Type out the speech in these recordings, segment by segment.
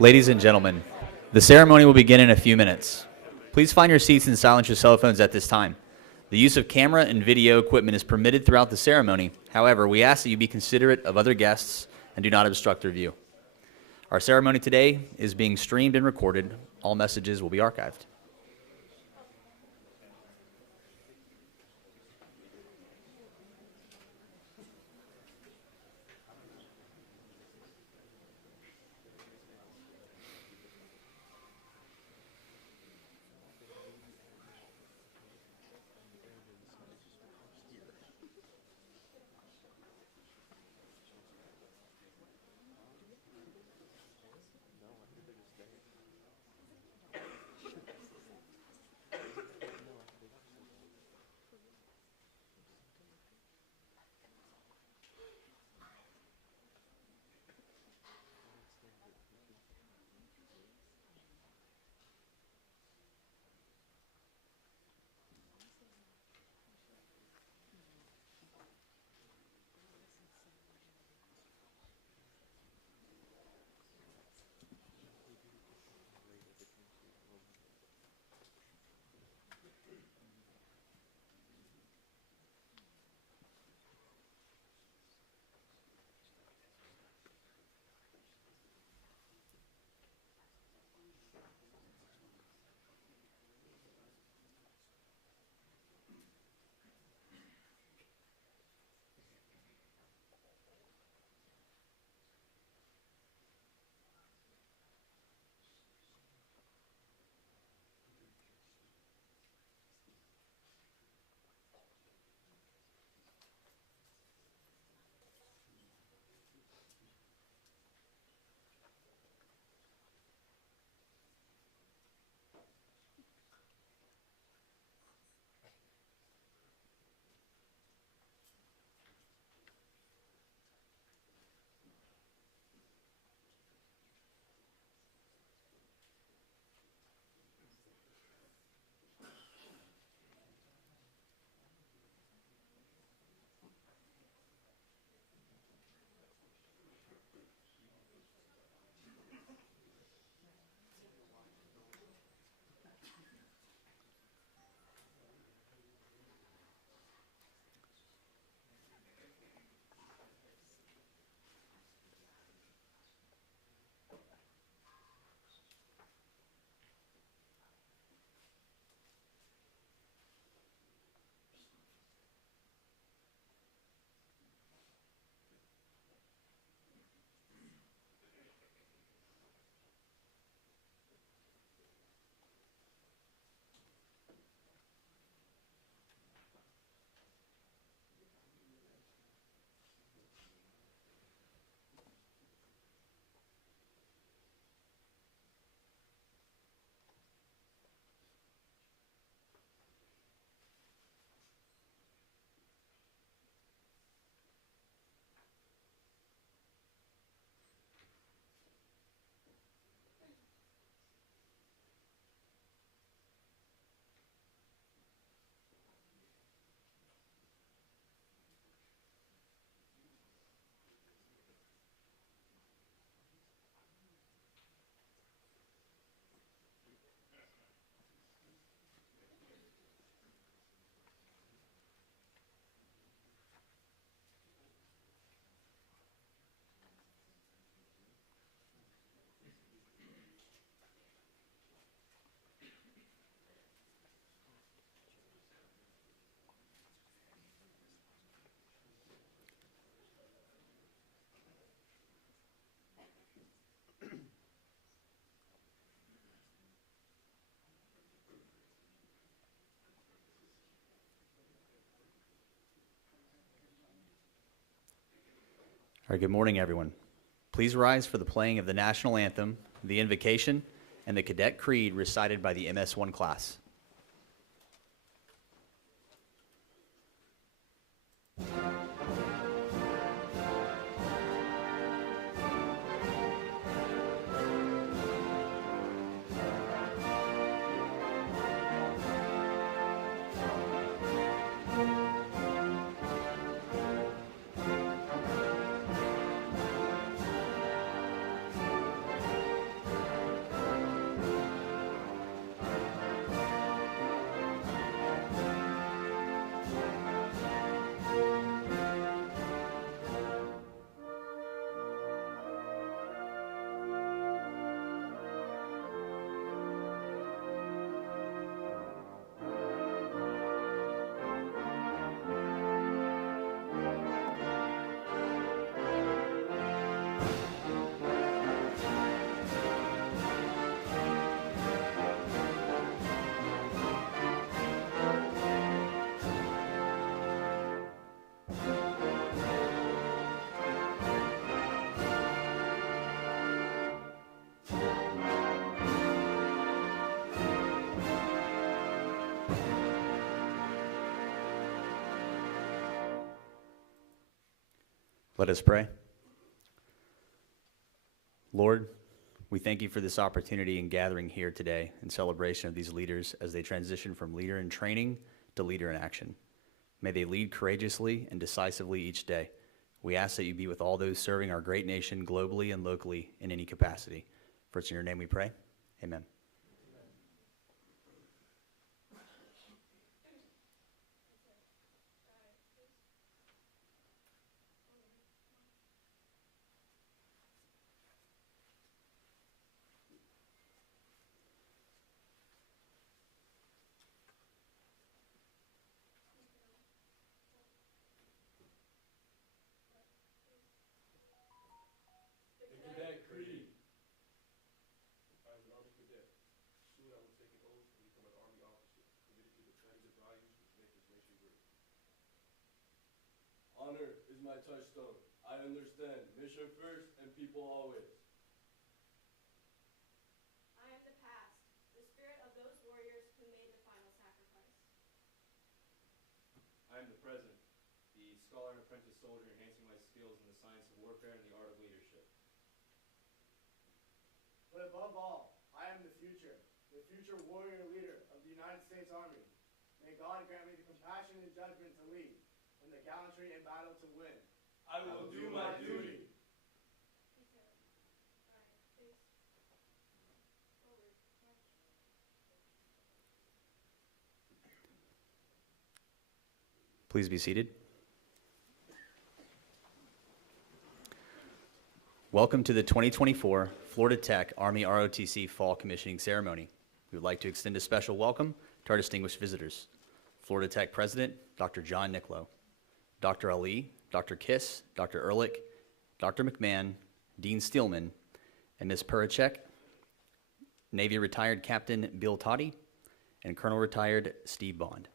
Ladies and gentlemen, the ceremony will begin in a few minutes. Please find your seats and silence your cell phones at this time. The use of camera and video equipment is permitted throughout the ceremony. However, we ask that you be considerate of other guests and do not obstruct their view. Our ceremony today is being streamed and recorded. All messages will be archived. All right, good morning, everyone. Please rise for the playing of the national anthem, the invocation, and the cadet creed recited by the MS1 class. Let us pray. Lord, we thank you for this opportunity in gathering here today in celebration of these leaders as they transition from leader in training to leader in action. May they lead courageously and decisively each day. We ask that you be with all those serving our great nation globally and locally in any capacity. For it's in your name we pray. Amen. Honor is my touchstone. I understand. Mission first and people always. I am the past, the spirit of those warriors who made the final sacrifice. I am the present, the scholar and apprentice soldier enhancing my skills in the science of warfare and the art of leadership. But above all, I am the future warrior leader of the United States Army. May God grant me the compassion and judgment to lead, and the gallantry in battle to win. I will do my duty. Please be seated. Welcome to the 2024 Florida Tech Army ROTC Fall Commissioning Ceremony. We would like to extend a special welcome to our distinguished visitors. Florida Tech President, Dr. John Nicklow, Dr. Ali, Dr. Kiss, Dr. Ehrlich, Dr. McMahon, Dean Steelman, and Ms. Puracek, Navy retired Captain Bill Toddy, and Colonel retired Steve Bond.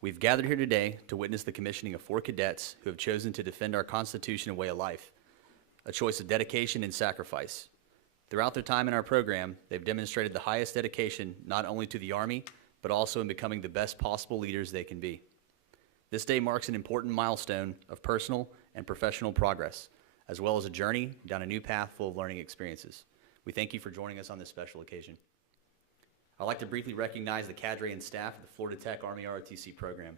We've gathered here today to witness the commissioning of 4 cadets who have chosen to defend our Constitution and way of life, a choice of dedication and sacrifice. Throughout their time in our program, they've demonstrated the highest dedication not only to the Army, but also in becoming the best possible leaders they can be. This day marks an important milestone of personal and professional progress, as well as a journey down a new path full of learning experiences. We thank you for joining us on this special occasion. I'd like to briefly recognize the cadre and staff of the Florida Tech Army ROTC program.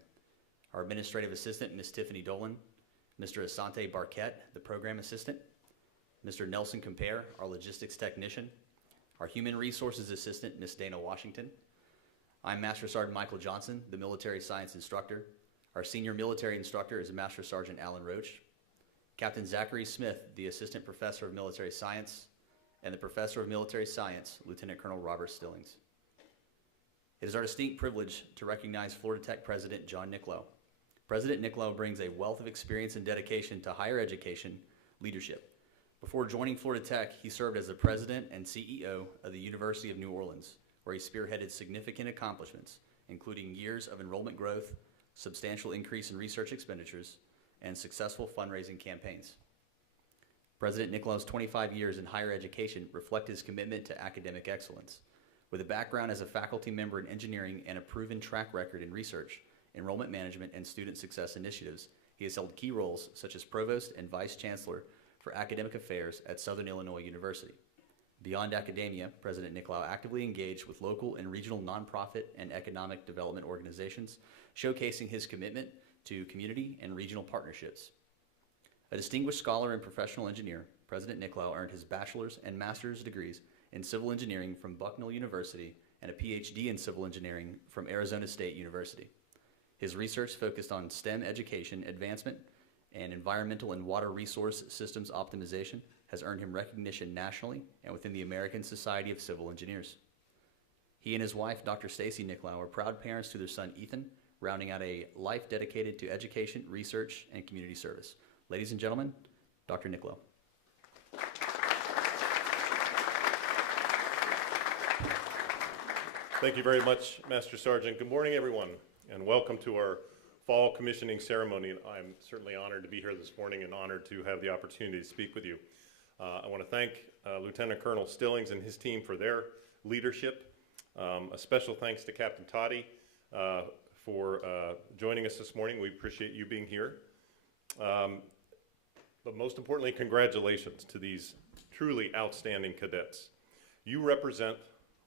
Our administrative assistant, Ms. Tiffany Dolan, Mr. Asante Barquette, the program assistant, Mr. Nelson Compare, our logistics technician, our human resources assistant, Ms. Dana Washington. I'm Master Sergeant Michael Johnson, the military science instructor. Our senior military instructor is Master Sergeant Alan Roach. Captain Zachary Smith, the assistant professor of military science, and the professor of military science, Lieutenant Colonel Robert Stillings. It is our distinct privilege to recognize Florida Tech President John Nicklow. President Nicklow brings a wealth of experience and dedication to higher education leadership. Before joining Florida Tech, he served as the president and CEO of the University of New Orleans, where he spearheaded significant accomplishments, including years of enrollment growth, substantial increase in research expenditures, and successful fundraising campaigns. President Nicklow's 25 years in higher education reflect his commitment to academic excellence. With a background as a faculty member in engineering and a proven track record in research, enrollment management, and student success initiatives, he has held key roles such as provost and vice chancellor for academic affairs at Southern Illinois University. Beyond academia, President Nicklow actively engaged with local and regional nonprofit and economic development organizations, showcasing his commitment to community and regional partnerships. A distinguished scholar and professional engineer, President Nicklow earned his bachelor's and master's degrees in civil engineering from Bucknell University and a PhD in civil engineering from Arizona State University. His research focused on STEM education advancement and environmental and water resource systems optimization has earned him recognition nationally and within the American Society of Civil Engineers. He and his wife, Dr. Stacy Nicklow, are proud parents to their son, Ethan, rounding out a life dedicated to education, research, and community service. Ladies and gentlemen, Dr. Nicklow. Thank you very much, Master Sergeant. Good morning, everyone, and welcome to our fall commissioning ceremony. I'm certainly honored to be here this morning and honored to have the opportunity to speak with you. I want to thank Lieutenant Colonel Stillings and his team for their leadership. A special thanks to Captain Toddy for joining us this morning. We appreciate you being here. But most importantly, congratulations to these truly outstanding cadets. You represent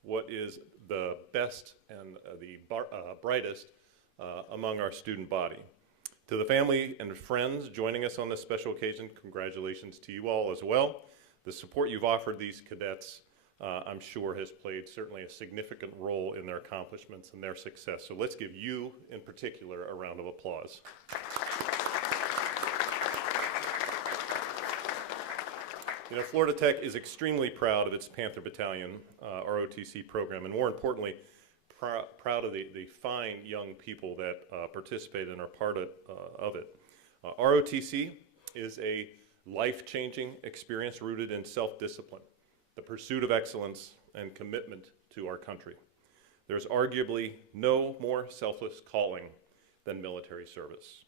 what is the best and the brightest among our student body. To the family and friends joining us on this special occasion, congratulations to you all as well. The support you've offered these cadets, I'm sure, has played certainly a significant role in their accomplishments and their success. So let's give you, in particular, a round of applause. You know, Florida Tech is extremely proud of its Panther Battalion ROTC program, and more importantly, proud of the fine young people that participate and are part of it. ROTC is a life-changing experience rooted in self-discipline, the pursuit of excellence, and commitment to our country. There's arguably no more selfless calling than military service.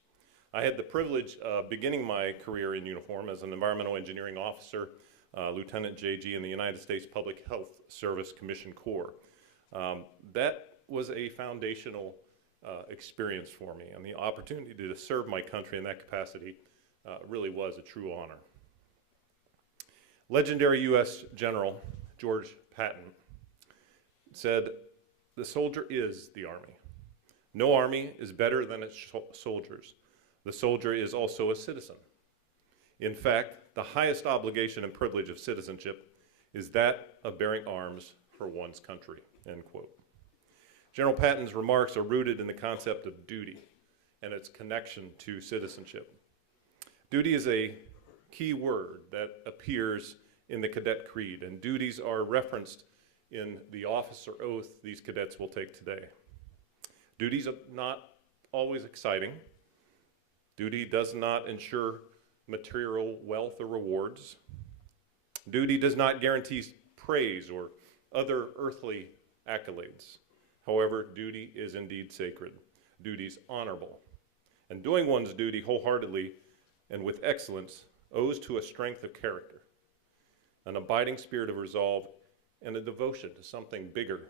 I had the privilege of beginning my career in uniform as an environmental engineering officer, Lieutenant JG in the United States Public Health Service Commission Corps. That was a foundational experience for me, and the opportunity to serve my country in that capacity really was a true honor. Legendary U.S. General George Patton said, "The soldier is the Army. No army is better than its soldiers. The soldier is also a citizen. In fact, the highest obligation and privilege of citizenship is that of bearing arms for one's country," end quote. General Patton's remarks are rooted in the concept of duty and its connection to citizenship. Duty is a key word that appears in the cadet creed, and duties are referenced in the officer oath these cadets will take today. Duties are not always exciting. Duty does not ensure material wealth or rewards. Duty does not guarantee praise or other earthly accolades. However, duty is indeed sacred. Duty is honorable. And doing one's duty wholeheartedly and with excellence owes to a strength of character, an abiding spirit of resolve, and a devotion to something bigger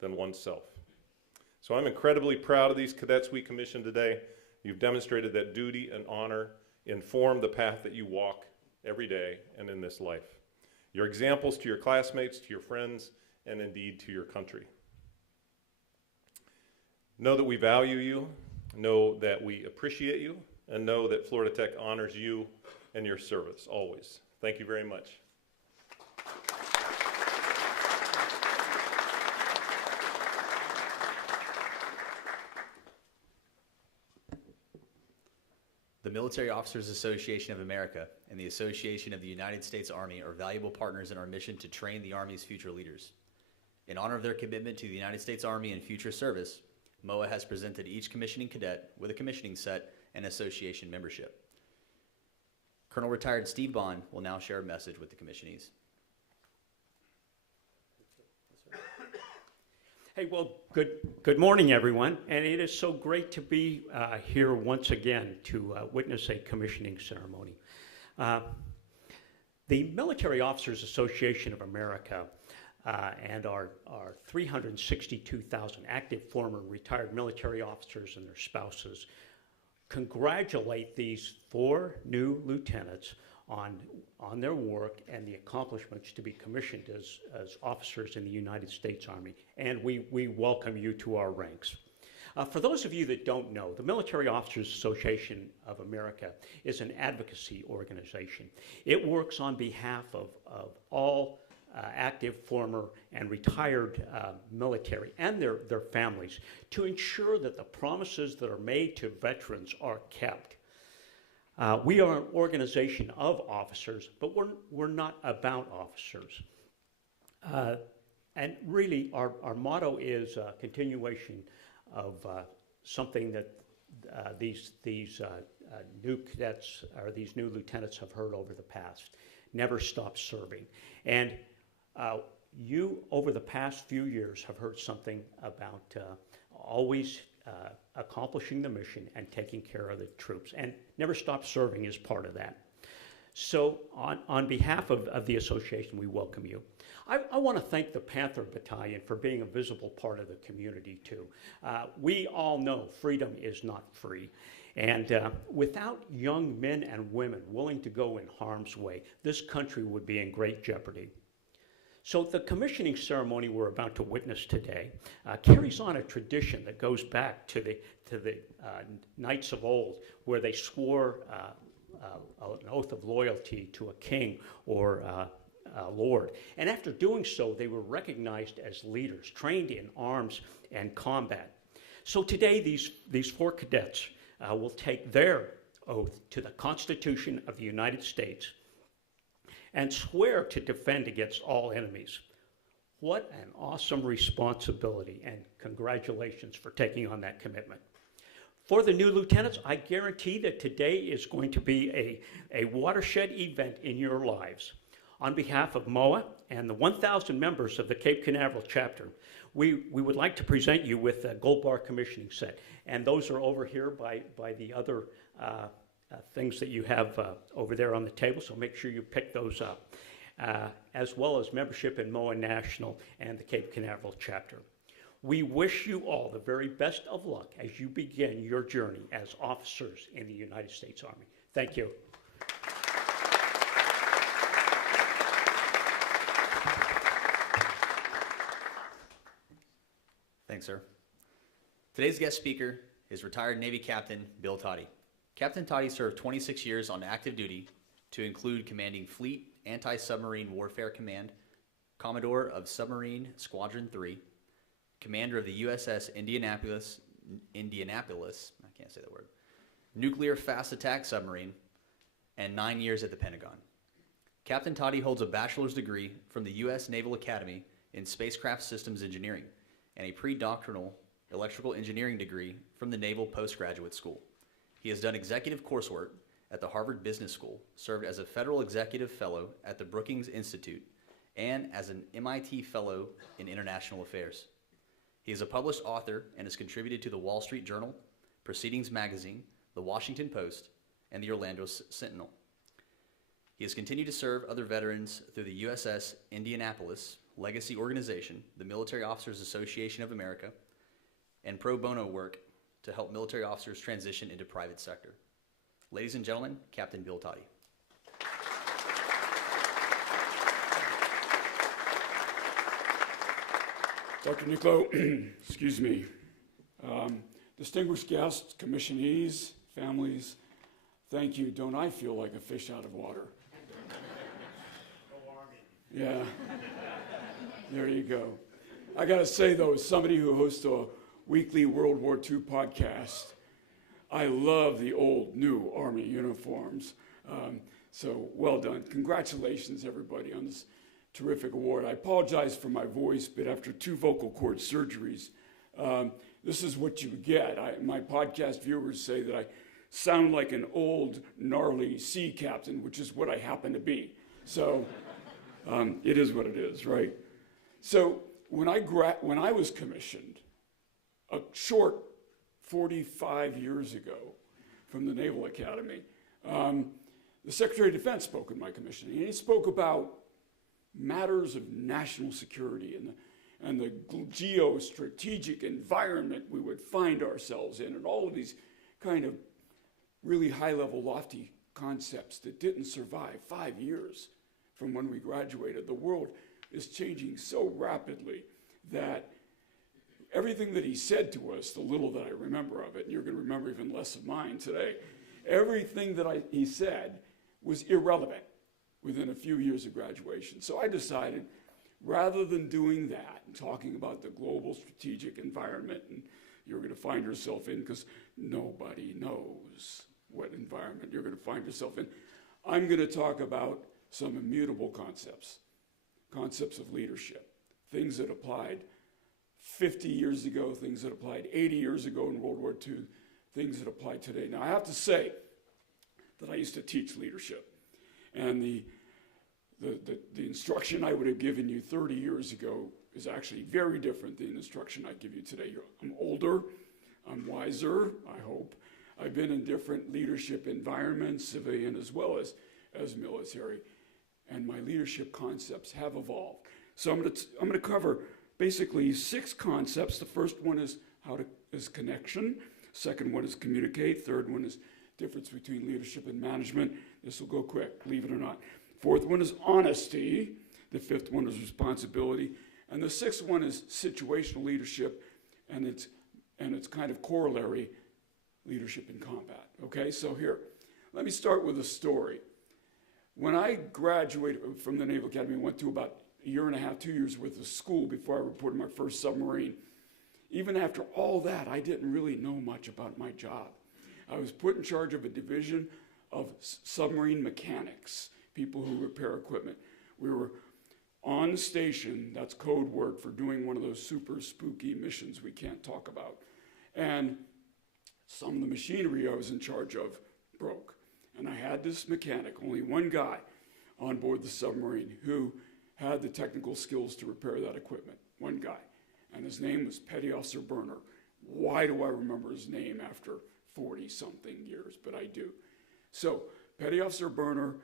than oneself. So I'm incredibly proud of these cadets we commissioned today. You've demonstrated that duty and honor inform the path that you walk every day and in this life. You're examples to your classmates, to your friends, and indeed to your country. Know that we value you, know that we appreciate you, and know that Florida Tech honors you and your service always. Thank you very much. The Military Officers Association of America and the Association of the United States Army are valuable partners in our mission to train the Army's future leaders. In honor of their commitment to the United States Army and future service, MOA has presented each commissioning cadet with a commissioning set and association membership. Colonel Retired Steve Bond will now share a message with the commissionees. Hey, well, good morning, everyone, and it is so great to be here once again to witness a commissioning ceremony. The Military Officers Association of America and our 362,000 active former retired military officers and their spouses congratulate these 4 new lieutenants on their work and the accomplishments to be commissioned as officers in the United States Army, and we welcome you to our ranks. For those of you that don't know, the Military Officers Association of America is an advocacy organization. It works on behalf of all active, former, and retired military and their families to ensure that the promises that are made to veterans are kept. We are an organization of officers, but we're not about officers. And really, our motto is a continuation of something that these new cadets or these new lieutenants have heard over the past: never stop serving. And you, over the past few years, have heard something about always accomplishing the mission and taking care of the troops, and never stop serving is part of that. So on behalf of the association, we welcome you. I want to thank the Panther Battalion for being a visible part of the community too. We all know freedom is not free, And without young men and women willing to go in harm's way, this country would be in great jeopardy. So the commissioning ceremony we're about to witness today carries on a tradition that goes back to the knights of old, where they swore an oath of loyalty to a king or a lord. And after doing so, they were recognized as leaders, trained in arms and combat. So today, these four cadets will take their oath to the Constitution of the United States and swear to defend against all enemies. What an awesome responsibility, and congratulations for taking on that commitment. For the new lieutenants, I guarantee that today is going to be a watershed event in your lives. On behalf of MOA and the 1,000 members of the Cape Canaveral chapter, we would like to present you with a gold bar commissioning set. And those are over here by the other things that you have over there on the table, so make sure you pick those up, as well as membership in MOA National and the Cape Canaveral chapter. We wish you all the very best of luck as you begin your journey as officers in the United States Army. Thank you. Thanks, sir. Today's guest speaker is retired Navy Captain Bill Toddy. Captain Toddy served 26 years on active duty, to include commanding Fleet Anti-Submarine Warfare Command, Commodore of Submarine Squadron 3, Commander of the USS Indianapolis, I can't say that word, Nuclear Fast Attack Submarine, and 9 years at the Pentagon. Captain Toddy holds a bachelor's degree from the U.S. Naval Academy in Spacecraft Systems Engineering and a pre-doctoral electrical engineering degree from the Naval Postgraduate School. He has done executive coursework at the Harvard Business School, served as a federal executive fellow at the Brookings Institute, and as an MIT Fellow in International Affairs. He is a published author and has contributed to the Wall Street Journal, Proceedings Magazine, the Washington Post, and the Orlando Sentinel. He has continued to serve other veterans through the USS Indianapolis Legacy Organization, the Military Officers Association of America, and pro bono work to help military officers transition into private sector. Ladies and gentlemen, Captain Bill Toddy. Dr. Nicolo, excuse me. Distinguished guests, commissionees, families, thank you. Don't I feel like a fish out of water? Yeah, there you go. I gotta say though, as somebody who hosts a weekly World War II podcast, I love the old, new Army uniforms. So well done. Congratulations, everybody, on this terrific award. I apologize for my voice, but after 2 vocal cord surgeries, this is what you get. My podcast viewers say that I sound like an old, gnarly sea captain, which is what I happen to be. So it is what it is, right? So when I was commissioned, a short 45 years ago from the Naval Academy, the Secretary of Defense spoke in my commissioning, and he spoke about matters of national security and the geostrategic environment we would find ourselves in, and all of these kind of really high-level, lofty concepts that didn't survive 5 years from when we graduated. The world is changing so rapidly that everything that he said to us, the little that I remember of it, and you're going to remember even less of mine today, everything that he said was irrelevant within a few years of graduation. So I decided, rather than doing that and talking about the global strategic environment and you're going to find yourself in, because nobody knows what environment you're going to find yourself in, I'm going to talk about some immutable concepts of leadership, things that applied 50 years ago, things that applied 80 years ago in World War II, things that apply today. Now, I have to say that I used to teach leadership. And the instruction I would have given you 30 years ago is actually very different than the instruction I give you today. I'm older, I'm wiser, I hope. I've been in different leadership environments, civilian as well as military, and my leadership concepts have evolved. So I'm going to cover basically 6 concepts. The first one is connection. Second one is communicate. Third one is difference between leadership and management. This will go quick, believe it or not. Fourth one is honesty. The fifth one is responsibility. And the sixth one is situational leadership, and its kind of corollary, leadership in combat. Okay, so here, let me start with a story. When I graduated from the Naval Academy, I went through about a year and a half, 2 years worth of school before I reported my first submarine. Even after all that, I didn't really know much about my job. I was put in charge of a division of submarine mechanics, people who repair equipment. We were on station, that's code word for doing one of those super spooky missions we can't talk about. And some of the machinery I was in charge of broke. And I had this mechanic, only one guy on board the submarine who had the technical skills to repair that equipment. One guy. And his name was Petty Officer Burner. Why do I remember his name after 40-something years? But I do. So Petty Officer Burner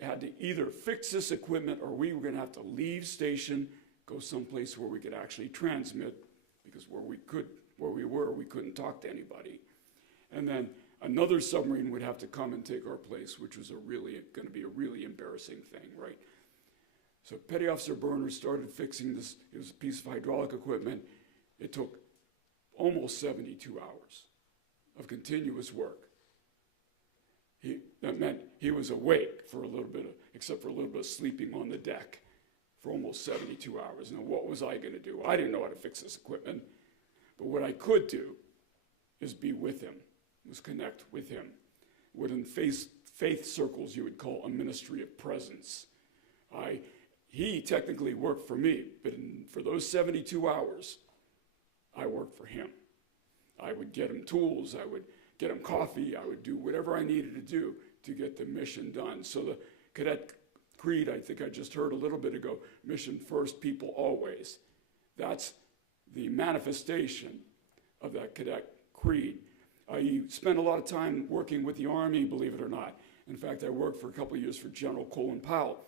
had to either fix this equipment or we were going to have to leave station, go someplace where we could actually transmit, because where we were, we couldn't talk to anybody. And then another submarine would have to come and take our place, which was going to be a really embarrassing thing, right? So Petty Officer Burner started fixing this. It was a piece of hydraulic equipment. It took almost 72 hours of continuous work. That meant he was awake for a little bit, except for a little bit of sleeping on the deck for almost 72 hours. Now, what was I going to do? I didn't know how to fix this equipment. But what I could do is be with him, was connect with him. What in faith circles you would call a ministry of presence. He technically worked for me, but for those 72 hours, I worked for him. I would get him tools, I would get him coffee, I would do whatever I needed to do to get the mission done. So the cadet creed, I think I just heard a little bit ago, mission first, people always. That's the manifestation of that cadet creed. I spent a lot of time working with the Army, believe it or not. In fact, I worked for a couple of years for General Colin Powell.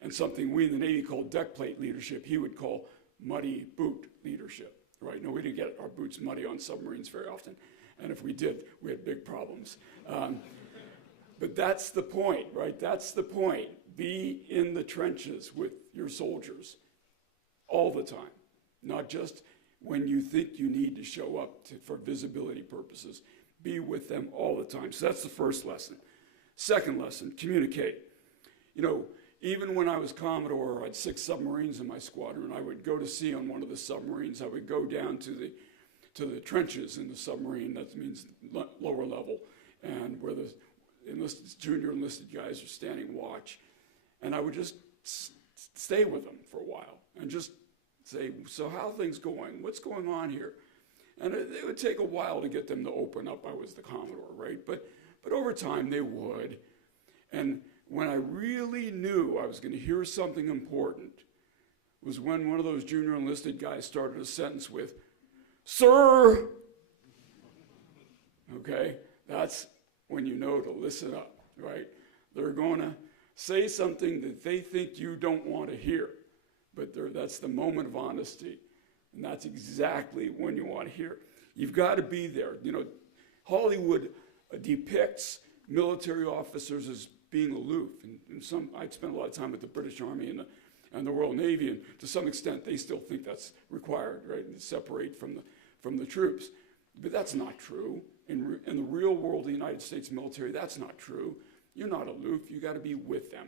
And something we in the Navy called deck plate leadership, he would call muddy boot leadership, right? No, we didn't get our boots muddy on submarines very often. And if we did, we had big problems. But that's the point, right? That's the point. Be in the trenches with your soldiers all the time, not just when you think you need to show up for visibility purposes. Be with them all the time. So that's the first lesson. Second lesson, communicate. You know, even when I was Commodore, I had 6 submarines in my squadron. I would go to sea on one of the submarines. I would go down to the trenches in the submarine. That means lower level, and where the junior enlisted guys are standing watch. And I would just stay with them for a while and just say, so how are things going? What's going on here? And it would take a while to get them to open up. I was the Commodore, right? But over time they would. And when I really knew I was going to hear something important was when one of those junior enlisted guys started a sentence with, "Sir." Okay? That's when you know to listen up, right? They're going to say something that they think you don't want to hear, but that's the moment of honesty, and that's exactly when you want to hear. You've got to be there. You know, Hollywood depicts military officers as being aloof, and I'd spent a lot of time with the British Army and the Royal Navy, and to some extent they still think that's required, right? And separate from the troops, but that's not true. In the real world of the United States military, that's not true. You're not aloof. You got to be with them.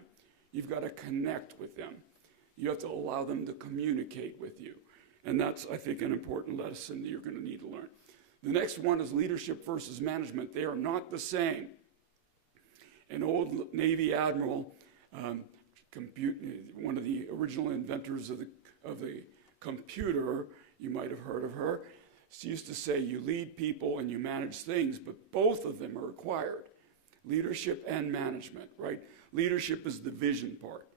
You've got to connect with them. You have to allow them to communicate with you, and that's, I think, an important lesson that you're going to need to learn. The next one is leadership versus management. They are not the same. An old Navy admiral, one of the original inventors of the computer, you might have heard of her, she used to say, you lead people and you manage things, but both of them are required, leadership and management, right? Leadership is the vision part.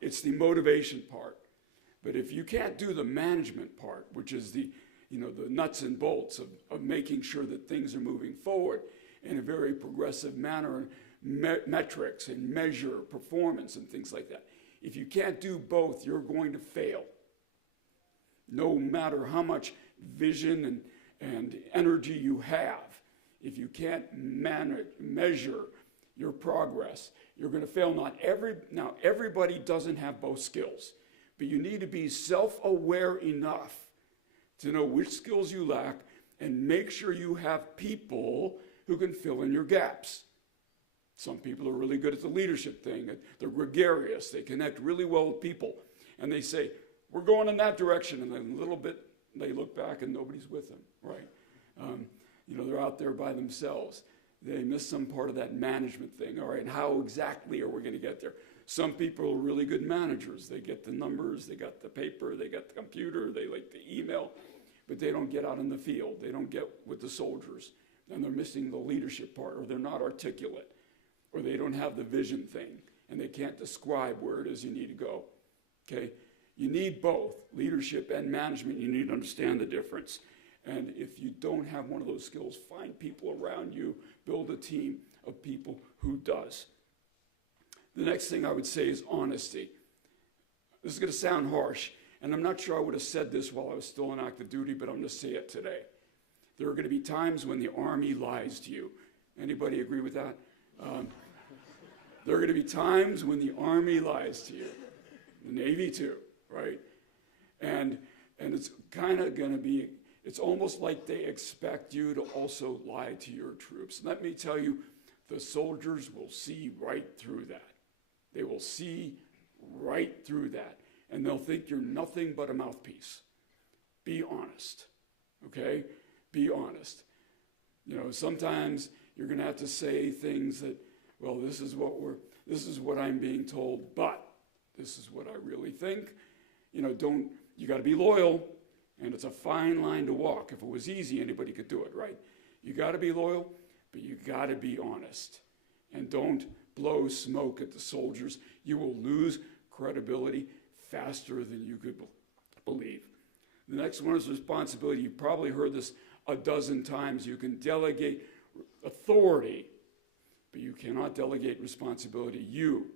It's the motivation part. But if you can't do the management part, which is the nuts and bolts of making sure that things are moving forward in a very progressive manner, metrics and measure performance and things like that. If you can't do both, you're going to fail. No matter how much vision and energy you have, if you can't measure your progress, you're going to fail. Now, everybody doesn't have both skills, but you need to be self-aware enough to know which skills you lack and make sure you have people who can fill in your gaps. Some people are really good at the leadership thing. They're gregarious. They connect really well with people. And they say, we're going in that direction. And then a little bit, they look back and nobody's with them, right? They're out there by themselves. They miss some part of that management thing. All right, how exactly are we going to get there? Some people are really good managers. They get the numbers, they got the paper, they got the computer, they like the email, but they don't get out in the field. They don't get with the soldiers. And they're missing the leadership part, or they're not articulate, or they don't have the vision thing, and they can't describe where it is you need to go. Okay? You need both, leadership and management. You need to understand the difference. And if you don't have one of those skills, find people around you, build a team of people who does. The next thing I would say is honesty. This is going to sound harsh, and I'm not sure I would have said this while I was still on active duty, but I'm going to say it today. There are going to be times when the Army lies to you. Anybody agree with that? There are going to be times when the Army lies to you. The Navy too, right? And it's kind of going to be, it's almost like they expect you to also lie to your troops. Let me tell you, the soldiers will see right through that. They will see right through that. And they'll think you're nothing but a mouthpiece. Be honest, okay? Be honest. Sometimes you're going to have to say things that, well, this is what I'm being told, but this is what I really think. You got to be loyal, and it's a fine line to walk. If it was easy, anybody could do it, right? You got to be loyal, but you got to be honest. And don't blow smoke at the soldiers. You will lose credibility faster than you could believe. The next one is responsibility. You've probably heard this a dozen times. You can delegate authority, but you cannot delegate responsibility. You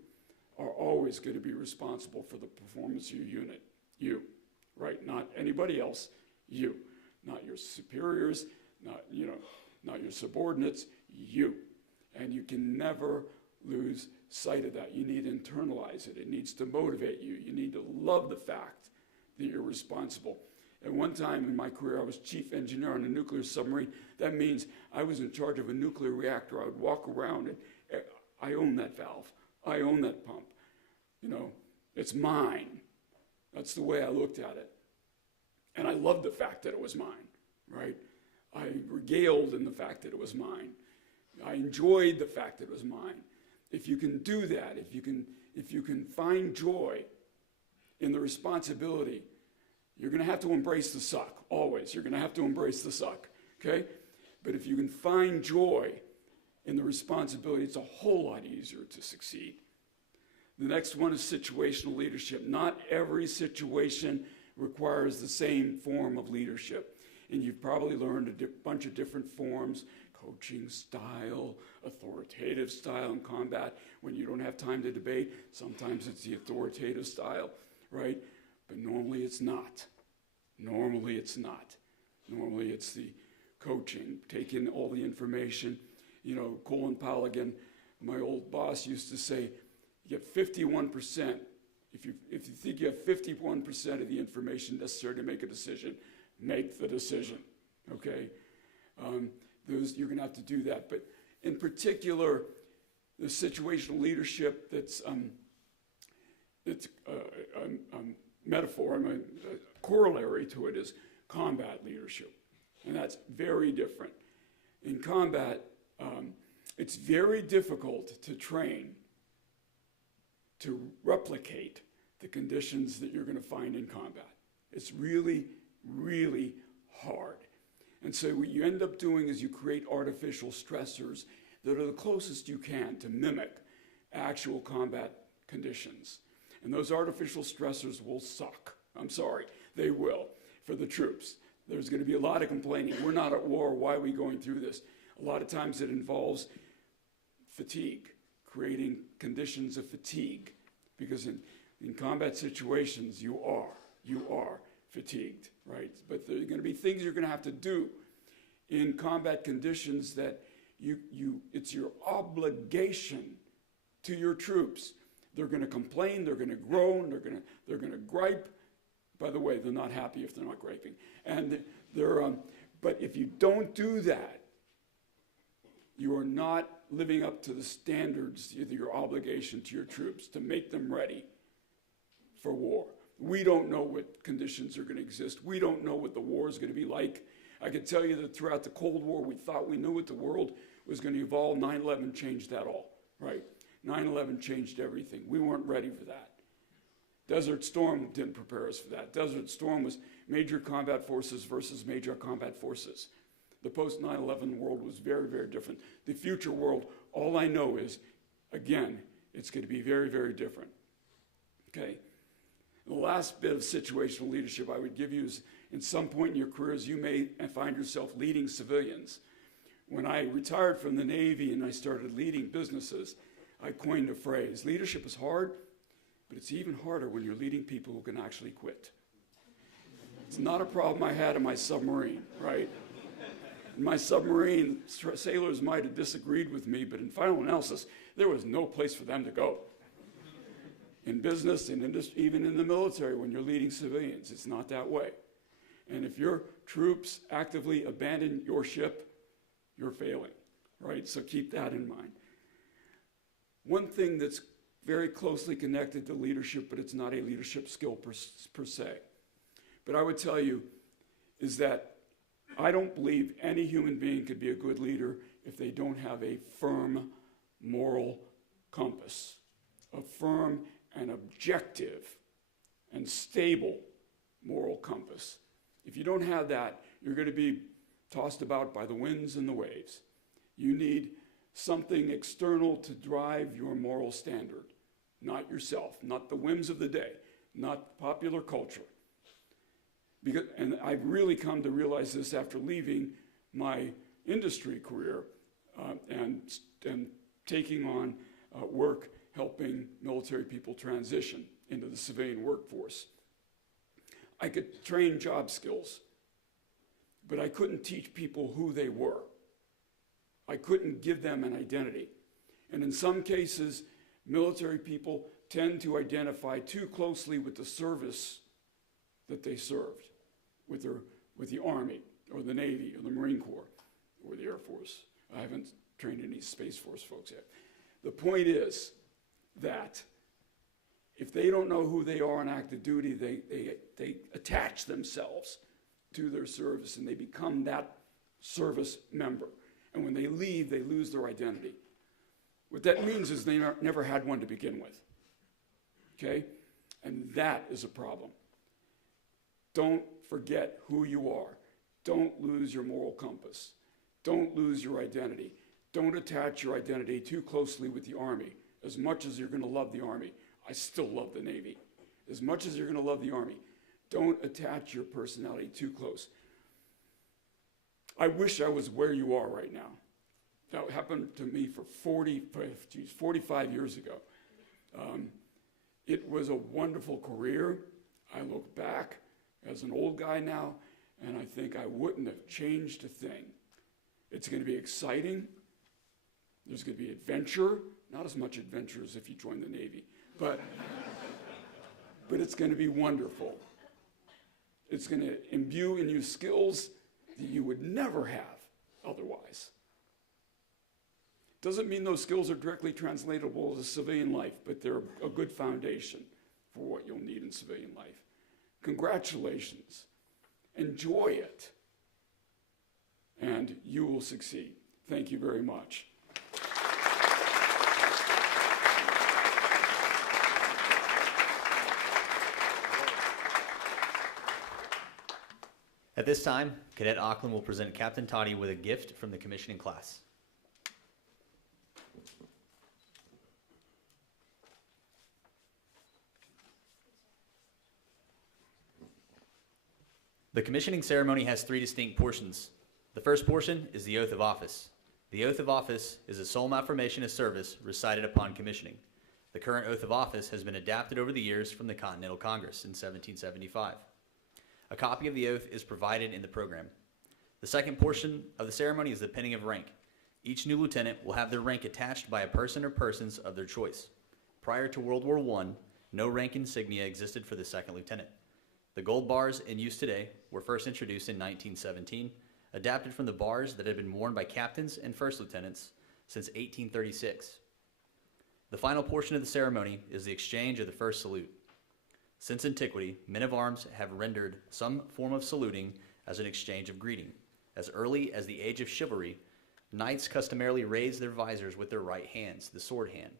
are always going to be responsible for the performance of your unit. You, right? Not anybody else. You, not your superiors, not your subordinates. You, and you can never lose sight of that. You need to internalize it. It needs to motivate you. You need to love the fact that you're responsible. At one time in my career, I was chief engineer on a nuclear submarine. That means I was in charge of a nuclear reactor. I would walk around and I own that valve. I own that pump. It's mine. That's the way I looked at it. And I loved the fact that it was mine, right? I regaled in the fact that it was mine. I enjoyed the fact that it was mine. If you can do that, if you can find joy in the responsibility, you're going to have to embrace the suck, always. You're going to have to embrace the suck, okay? But if you can find joy in the responsibility, it's a whole lot easier to succeed. The next one is situational leadership. Not every situation requires the same form of leadership. And you've probably learned a bunch of different forms: coaching style, authoritative style in combat. When you don't have time to debate, sometimes it's the authoritative style, right? But normally it's not. Normally it's not. Normally it's the coaching, taking all the information. Colin Powell, again, my old boss used to say, you get 51%. If you think you have 51% of the information necessary to make a decision, make the decision, okay? You're going to have to do that. But in particular, the situational leadership that's a metaphor, a corollary to it is combat leadership. And that's very different. In combat, it's very difficult to train to replicate the conditions that you're going to find in combat. It's really, really hard. And so what you end up doing is you create artificial stressors that are the closest you can to mimic actual combat conditions. And those artificial stressors will suck. I'm sorry, they will, for the troops. There's going to be a lot of complaining. We're not at war. Why are we going through this? A lot of times it involves fatigue, creating conditions of fatigue. Because in combat situations, you are fatigued, right? But there are going to be things you're going to have to do in combat conditions that it's your obligation to your troops. They're going to complain, they're going to groan, they're going to gripe. By the way, they're not happy if they're not griping. And but if you don't do that, you are not living up to the standards, your obligation to your troops to make them ready for war. We don't know what conditions are going to exist. We don't know what the war is going to be like. I can tell you that throughout the Cold War, we thought we knew what the world was going to evolve. 9/11 changed that all, right? 9/11 changed everything. We weren't ready for that. Desert Storm didn't prepare us for that. Desert Storm was major combat forces versus major combat forces. The post 9/11 world was very, very different. The future world, all I know is, again, it's going to be very, very different. Okay? The last bit of situational leadership I would give you is, in some point in your careers, you may find yourself leading civilians. When I retired from the Navy and I started leading businesses, I coined a phrase: leadership is hard, but it's even harder when you're leading people who can actually quit. It's not a problem I had in my submarine, right? In my submarine, sailors might have disagreed with me, but in final analysis, there was no place for them to go. In business, in industry, even in the military, when you're leading civilians, it's not that way. And if your troops actively abandon your ship, you're failing, right? So keep that in mind. One thing that's very closely connected to leadership, but it's not a leadership skill per se, but I would tell you is that I don't believe any human being could be a good leader if they don't have a firm moral compass, a firm and objective and stable moral compass. If you don't have that, you're going to be tossed about by the winds and the waves. You need something external to drive your moral standard, not yourself, not the whims of the day, not popular culture. And I've really come to realize this after leaving my industry career and taking on work helping military people transition into the civilian workforce. I could train job skills, but I couldn't teach people who they were. I couldn't give them an identity. And in some cases, military people tend to identify too closely with the service that they served, with the Army or the Navy or the Marine Corps or the Air Force. I haven't trained any Space Force folks yet. The point is that if they don't know who they are on active duty, they attach themselves to their service and they become that service member. And when they leave, they lose their identity. What that means is they never had one to begin with. Okay? And that is a problem. Don't forget who you are. Don't lose your moral compass. Don't lose your identity. Don't attach your identity too closely with the Army. As much as you're going to love the Army, I still love the Navy. As much as you're going to love the Army, don't attach your personality too close. I wish I was where you are right now. That happened to me for 45 years ago. It was a wonderful career. I look back as an old guy now, and I think I wouldn't have changed a thing. It's going to be exciting. There's going to be adventure. Not as much adventure as if you join the Navy, but it's going to be wonderful. It's going to imbue in you skills that you would never have otherwise. Doesn't mean those skills are directly translatable to civilian life, but they're a good foundation for what you'll need in civilian life. Congratulations. Enjoy it. And you will succeed. Thank you very much. At this time, Cadet Auckland will present Captain Toddy with a gift from the commissioning class. The commissioning ceremony has three distinct portions. The first portion is the oath of office. The oath of office is a solemn affirmation of service recited upon commissioning. The current oath of office has been adapted over the years from the Continental Congress in 1775. A copy of the oath is provided in the program. The second portion of the ceremony is the pinning of rank. Each new lieutenant will have their rank attached by a person or persons of their choice. Prior to World War I, no rank insignia existed for the second lieutenant. The gold bars in use today were first introduced in 1917, adapted from the bars that had been worn by captains and first lieutenants since 1836. The final portion of the ceremony is the exchange of the first salute. Since antiquity, men of arms have rendered some form of saluting as an exchange of greeting. As early as the age of chivalry, knights customarily raised their visors with their right hands, the sword hand,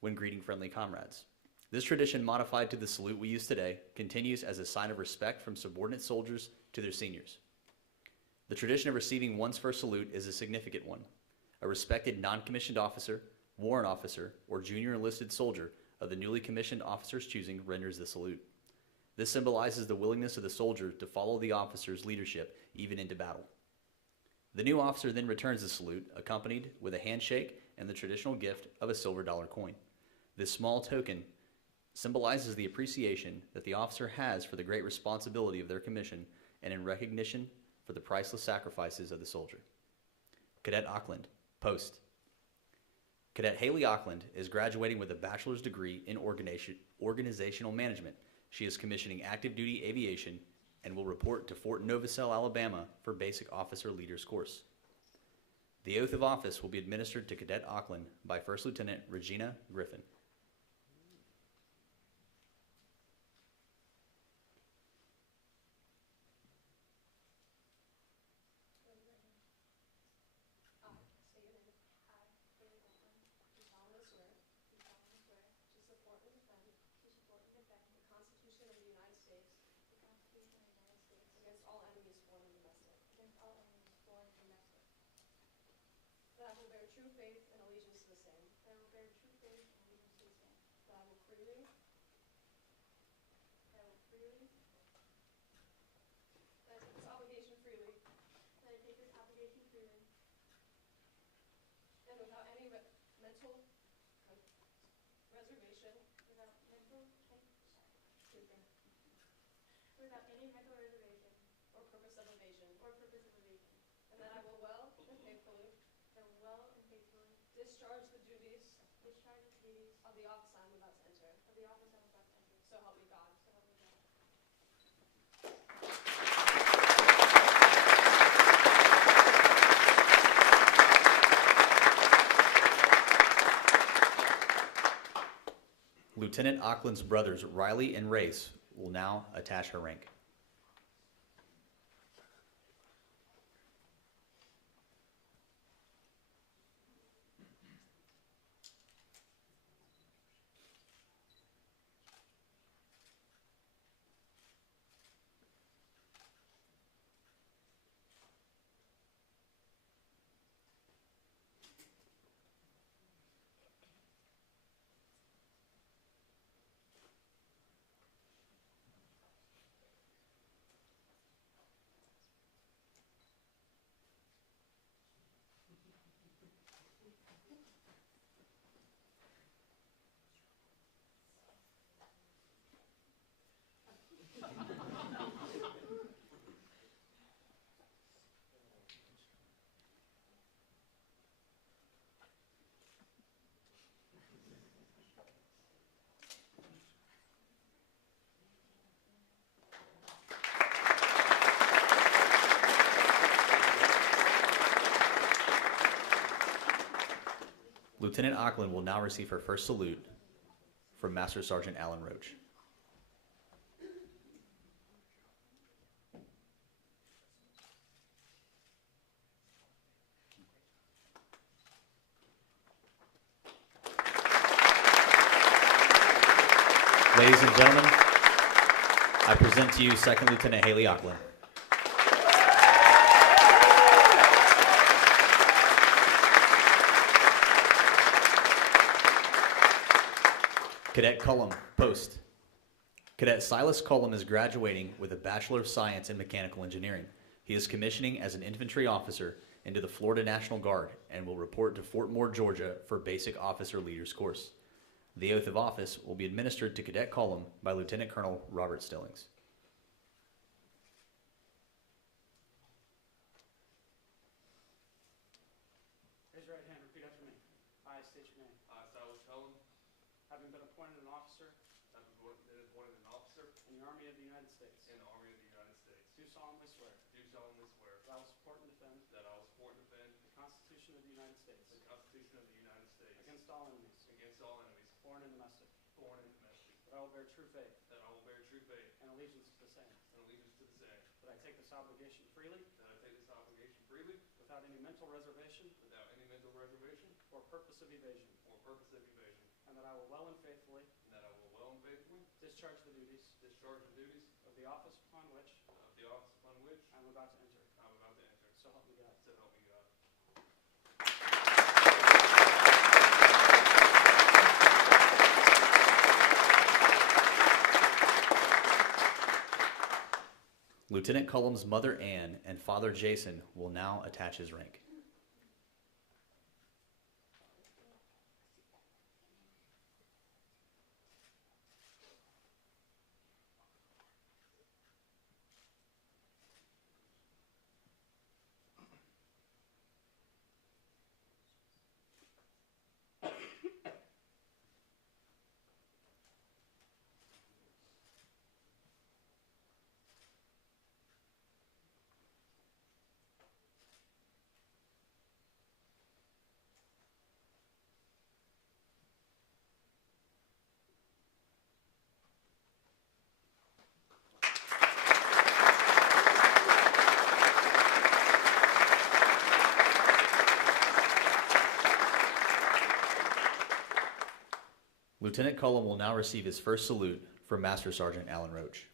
when greeting friendly comrades. This tradition, modified to the salute we use today, continues as a sign of respect from subordinate soldiers to their seniors. The tradition of receiving one's first salute is a significant one. A respected non-commissioned officer, warrant officer, or junior enlisted soldier of the newly commissioned officer's choosing renders the salute. This symbolizes the willingness of the soldier to follow the officer's leadership even into battle. The new officer then returns the salute, accompanied with a handshake and the traditional gift of a silver dollar coin. This small token symbolizes the appreciation that the officer has for the great responsibility of their commission and in recognition for the priceless sacrifices of the soldier. Cadet Auckland, post. Cadet Haley Auckland is graduating with a bachelor's degree in organizational management. She is commissioning active duty aviation and will report to Fort Novosel, Alabama for basic officer leaders course. The oath of office will be administered to Cadet Auckland by First Lieutenant Regina Griffin. That I will bear true faith and allegiance to the same. That I will bear true faith and allegiance to the same. That I will freely. That I will freely. That I take this obligation freely. That I take this obligation freely. And without any mental reservation. Without mental. Without any mental reservation. Or purpose of evasion. Or purpose of evasion. And that I will well and faithfully. Discharge the duties of the office I am about to enter. So help me God. Lieutenant Auckland's brothers, Riley and Race, will now attach her rank. Lieutenant Auckland will now receive her first salute from Master Sergeant Alan Roach. Ladies and gentlemen, I present to you Second Lieutenant Haley Auckland. Cadet Cullum, post. Cadet Silas Cullum is graduating with a Bachelor of Science in Mechanical Engineering. He is commissioning as an infantry officer into the Florida National Guard and will report to Fort Moore, Georgia for basic officer leaders course. The oath of office will be administered to Cadet Cullum by Lieutenant Colonel Robert Stillings. appointed an officer in the Army of the United States. Do solemnly swear that I will support and defend the Constitution of the United States against all enemies, foreign and domestic. That I will bear true faith and allegiance to the same. That I take this obligation freely without any mental reservation or purpose of evasion. And that I will well and faithfully discharge the duties of the office upon which I am about to enter. So help me God. Lieutenant Cullum's mother, Ann, and father, Jason, will now attach his rank. Lieutenant Cullum will now receive his first salute from Master Sergeant Alan Roach.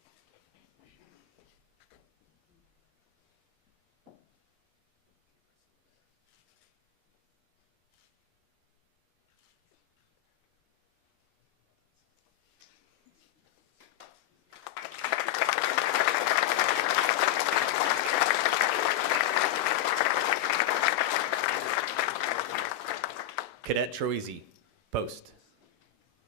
Cadet Troisi, post.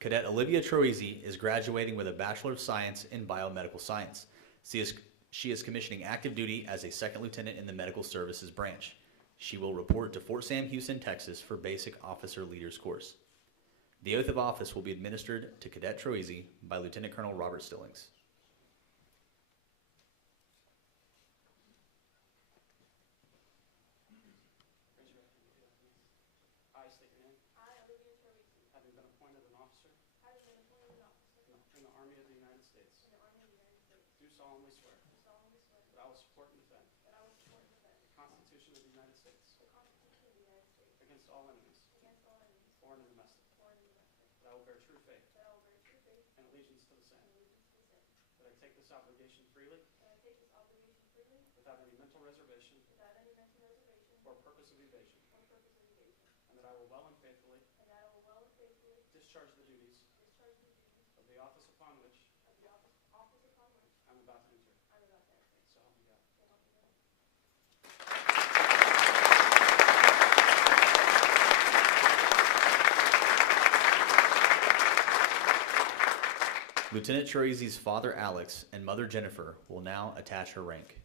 Cadet Olivia Troisi is graduating with a Bachelor of Science in Biomedical Science. She is commissioning active duty as a second lieutenant in the Medical Services Branch. She will report to Fort Sam Houston, Texas for Basic Officer Leaders Course. The oath of office will be administered to Cadet Troisi by Lieutenant Colonel Robert Stillings. Raise your right hand and repeat after me. I state your name. I, Olivia Troisi, Having been appointed an officer having been appointed an officer in the Army of the United States. in the Army of the United States, Do solemnly swear do solemnly swear that I will support and defend that I will support and defend the Constitution of the United States the Constitution of the United States against all enemies, against all enemies, foreign and domestic. foreign and domestic, That I will bear true faith that I will bear true faith and allegiance to the same. and allegiance to the same, That I take this obligation freely that I take this obligation freely without any mental reservation without any mental reservation or purpose of evasion. or purpose of evasion, And that I will well and faithfully and that I will well and faithfully discharge the duties discharge the duties of the office upon which of the office upon which I'm about to enter. I am about to enter. So help me God. So help me God. Lieutenant Troisi's father, Alex, and mother, Jennifer, will now attach her rank.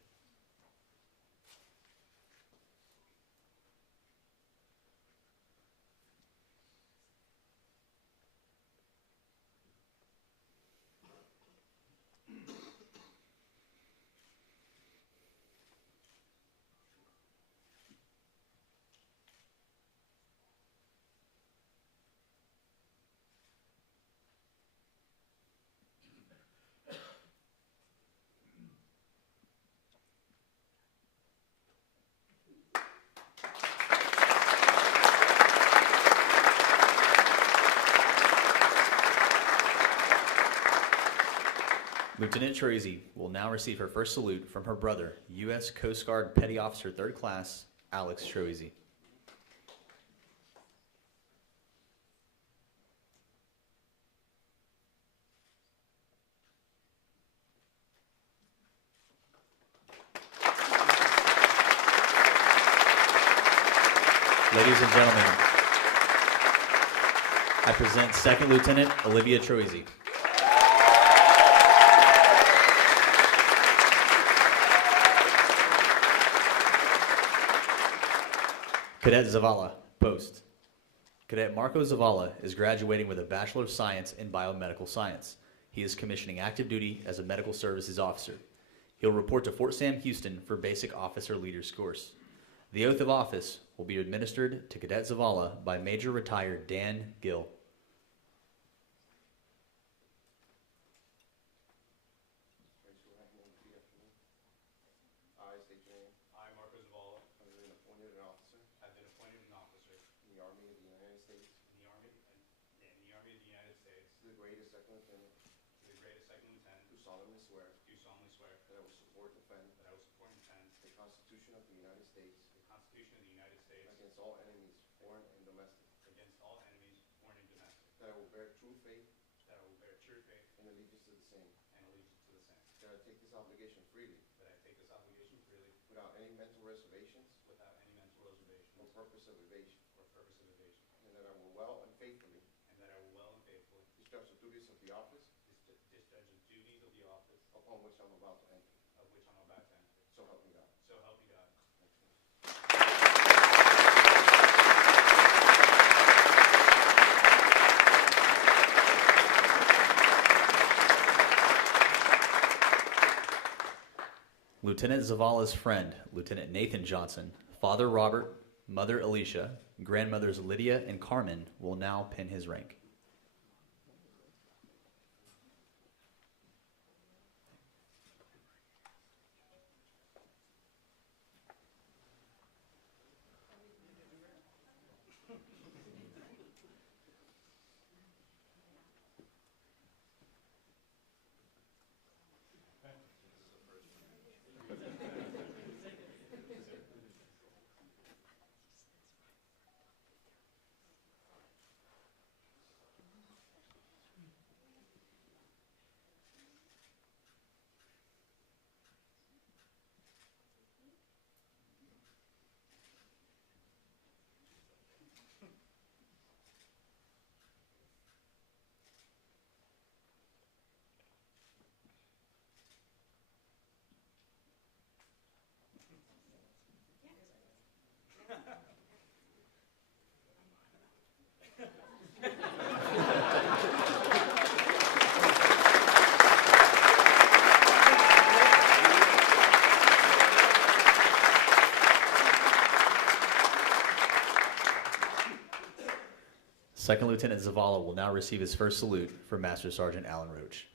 Lieutenant Troisi will now receive her first salute from her brother, U.S. Coast Guard Petty Officer 3rd Class, Alex Troisi. Ladies and gentlemen, I present Second Lieutenant Olivia Troisi. Cadet Zavala, post. Cadet Marco Zavala is graduating with a Bachelor of Science in Biomedical Science. He is commissioning active duty as a Medical Services Officer. He'll report to Fort Sam Houston for Basic Officer Leaders course. The oath of office will be administered to Cadet Zavala by Major Retired Dan Gill. Raise your right hand and repeat after me. I state your name. I, Marco Zavala, Have been appointed an officer have been appointed an officer in the Army of the United States in the Army of the United States to the grade of second lieutenant. to the grade of second lieutenant. Do solemnly swear Do solemnly swear that I will support and defend that I will support and defend the Constitution of the United States the Constitution of the United States against all enemies, foreign and domestic. against all enemies, foreign and domestic. That I will bear true faith That I will bear true faith and allegiance to the same. and allegiance to the same. That I take this obligation freely That I take this obligation freely without any mental reservations without any mental reservation or purpose of evasion. or purpose of evasion. And that I will well and faithfully And that I will well and faithfully discharge the duties of the office discharge the duties of the office upon which I'm about to enter. of which I'm about to enter. So help me God. So help me God. Lieutenant Zavala's friend, Lieutenant Nathan Johnson, Father Robert, Mother Alicia, grandmothers Lydia and Carmen will now pin his rank. Second Lieutenant Zavala will now receive his first salute from Master Sergeant Alan Roach.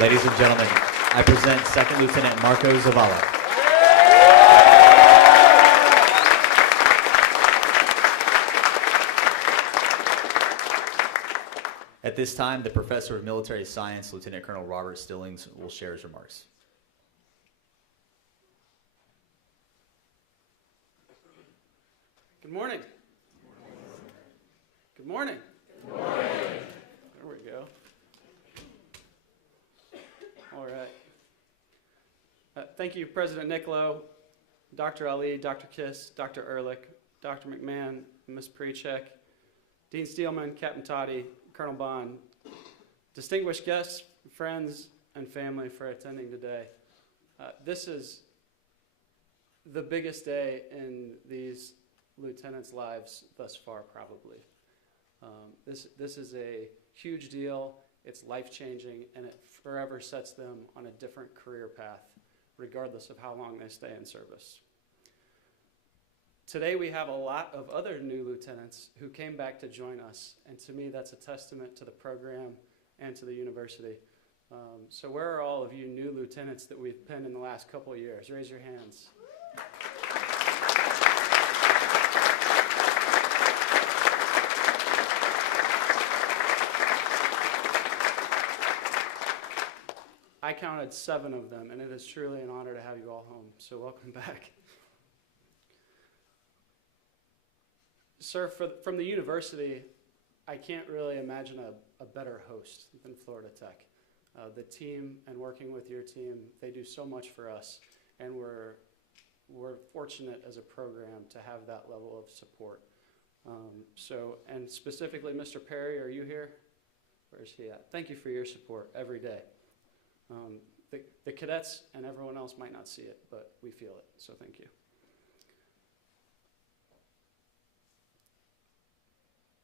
Ladies and gentlemen, I present Second Lieutenant Marco Zavala. At this time, the Professor of Military Science, Lieutenant Colonel Robert Stillings, will share his remarks. Good morning. Good morning. Good morning. There we go. All right. Thank you, President Niccolo, Dr. Ali, Dr. Kiss, Dr. Ehrlich, Dr. McMahon, Ms. Prichek, Dean Steelman, Captain Toddy, Colonel Bond, distinguished guests, friends, and family for attending today. This is the biggest day in these lieutenants' lives thus far, probably. This is a huge deal. It's life-changing, and it forever sets them on a different career path, regardless of how long they stay in service. Today we have a lot of other new lieutenants who came back to join us, and to me that's a testament to the program and to the university. So where are all of you new lieutenants that we've pinned in the last couple of years? Raise your hands. I counted 7 of them, and it is truly an honor to have you all home, so welcome back. Sir, from the university, I can't really imagine a better host than Florida Tech. The team and working with your team, they do so much for us, and we're fortunate as a program to have that level of support. And specifically, Mr. Perry, are you here? Where is he at? Thank you for your support every day. The cadets and everyone else might not see it, but we feel it, so thank you.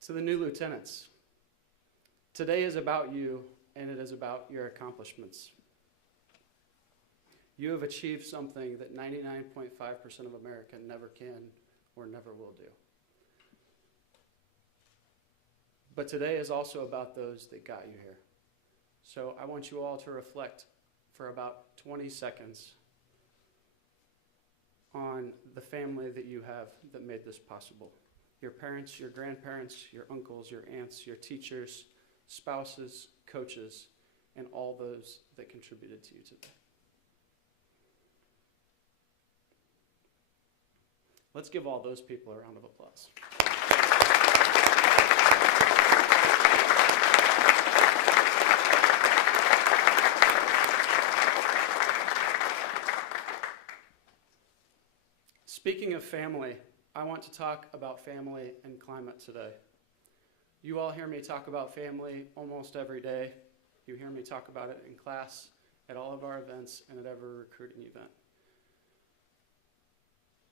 To the new lieutenants, today is about you, and it is about your accomplishments. You have achieved something that 99.5% of America never can or never will do. But today is also about those that got you here. So I want you all to reflect for about 20 seconds on the family that you have that made this possible. Your parents, your grandparents, your uncles, your aunts, your teachers, spouses, coaches, and all those that contributed to you today. Let's give all those people a round of applause. Speaking of family, I want to talk about family and climate today. You all hear me talk about family almost every day. You hear me talk about it in class, at all of our events, and at every recruiting event.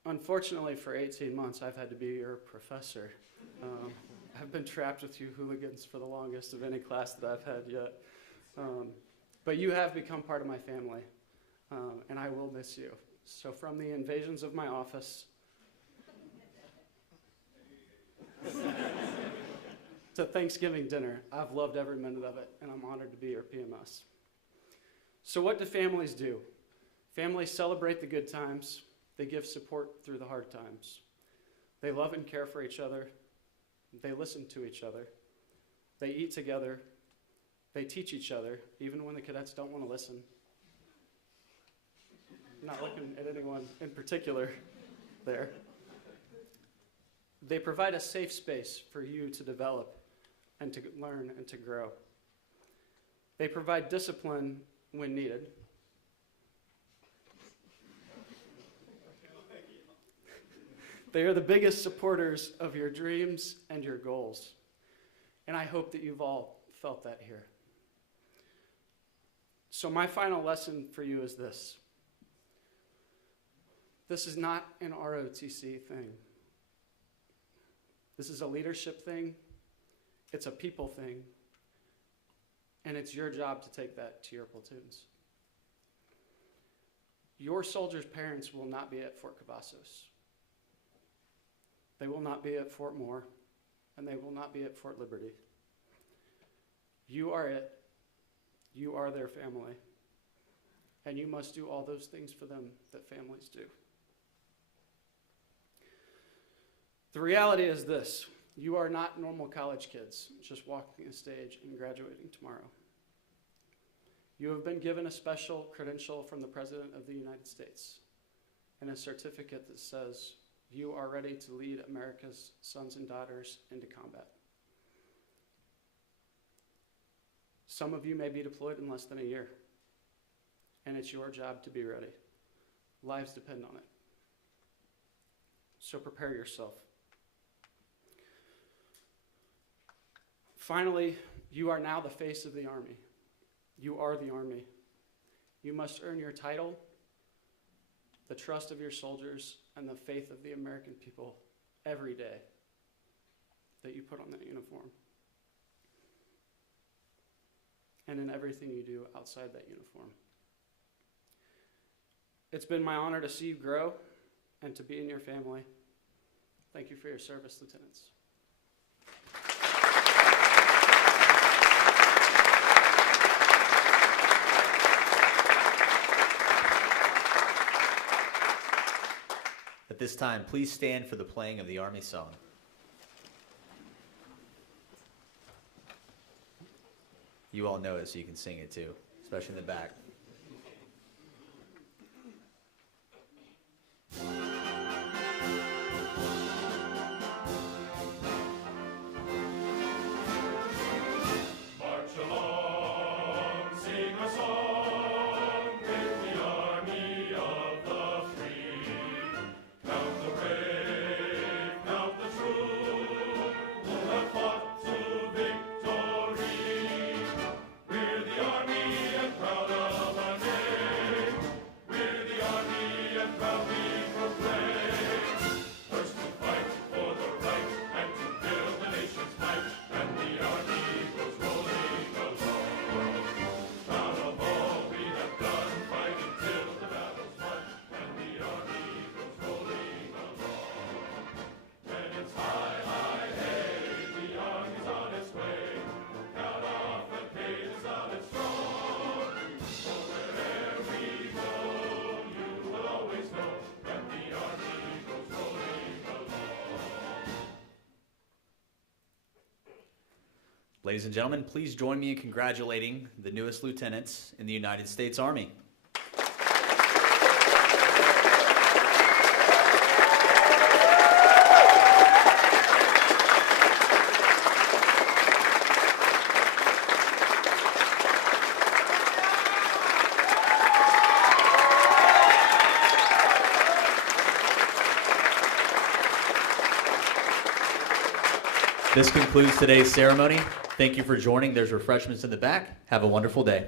Unfortunately, for 18 months, I've had to be your professor. I've been trapped with you hooligans for the longest of any class that I've had yet. But you have become part of my family, and I will miss you. So from the invasions of my office to Thanksgiving dinner, I've loved every minute of it, and I'm honored to be your PMS. So what do families do? Families celebrate the good times. They give support through the hard times. They love and care for each other. They listen to each other. They eat together. They teach each other, even when the cadets don't want to listen. I'm not looking at anyone in particular there. They provide a safe space for you to develop and to learn and to grow. They provide discipline when needed. They are the biggest supporters of your dreams and your goals. And I hope that you've all felt that here. So my final lesson for you is this. This is not an ROTC thing. This is a leadership thing. It's a people thing. And it's your job to take that to your platoons. Your soldiers' parents will not be at Fort Cavazos. They will not be at Fort Moore, and they will not be at Fort Liberty. You are it. You are their family. And you must do all those things for them that families do. The reality is this. You are not normal college kids just walking the stage and graduating tomorrow. You have been given a special credential from the President of the United States and a certificate that says you are ready to lead America's sons and daughters into combat. Some of you may be deployed in less than a year, and it's your job to be ready. Lives depend on it. So prepare yourself. Finally, you are now the face of the Army. You are the Army. You must earn your title, the trust of your soldiers, and the faith of the American people every day that you put on that uniform. And in everything you do outside that uniform. It's been my honor to see you grow and to be in your family. Thank you for your service, lieutenants. At this time, please stand for the playing of the Army song. You all know it, so you can sing it too, especially in the back. Count the brave, count the true. Ladies and gentlemen, please join me in congratulating the newest lieutenants in the United States Army. This concludes today's ceremony. Thank you for joining. There's refreshments in the back. Have a wonderful day.